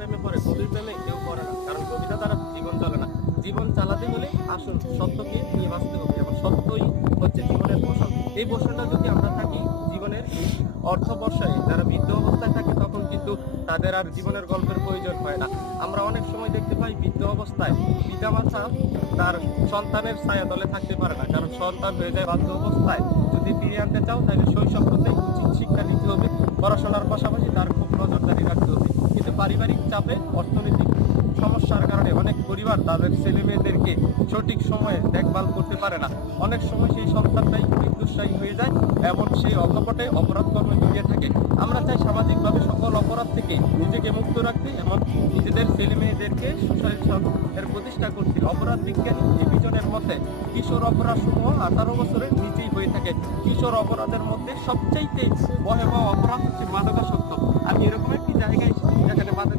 প্রেমে পড়ে, গভীর প্রেমে কেউ পড়ে না, কারণ কবিতা দ্বারা জীবন চলে না। জীবন চালাতে হলে আসল সত্যকে নিয়ে বাঁচতে হবে, এবং সত্যই হচ্ছে জীবনের কৌশল। এই বর্ষটা যদি আমরা থাকি জীবনের এই অর্থ বর্ষায়, যারা বৃদ্ধ অবস্থায় থাকে তখন কিন্তু তাদের আর জীবনের গল্পের প্রয়োজন হয় না। আমরা অনেক সময় দেখতে পাই বৃদ্ধ অবস্থায় পিতামাতা তার সন্তানের ছায়া তলে থাকতে পারে না, কারণ সন্তান হয়ে যায় বাধ্য অবস্থায়। যদি ফিরিয়ে আনতে চাও তাহলে শৈশব হতে উচিত শিক্ষা নিতে হবে, পড়াশোনার পাশাপাশি তার খুব নজরদারি রাখতে হবে। কিন্তু পারিবারিক চাপে, অর্থনৈতিক সমস্যার কারণে অনেক পরিবার তাদের ছেলে মেয়েদেরকে সঠিক সময়ে দেখভাল করতে পারে না। অনেক সময় সেই সন্তানটাই মৃত্যুশায়ী হয়ে যায়, এবং সেই অকপটে অপরাধ কর্মে জড়িয়ে থাকে। আমরা চাই সামাজিকভাবে সকল অপরাধ থেকে নিজেকে মুক্ত রাখতে এবং নিজেদের ছেলে মেয়েদেরকে সুশাসনের প্রতিষ্ঠা করতে। অপরাধ বিজ্ঞানী ডিভিশনের মতে কিশোর অপরাধ সমূহ 18 বছরের নিচেই হয়ে থাকে। কিশোর অপরাধের মধ্যে সবচাইতে ভয়াবহ অপরাধ হচ্ছে মাদকাসক্ত। আমি এরকম একটি জায়গায় যেখানে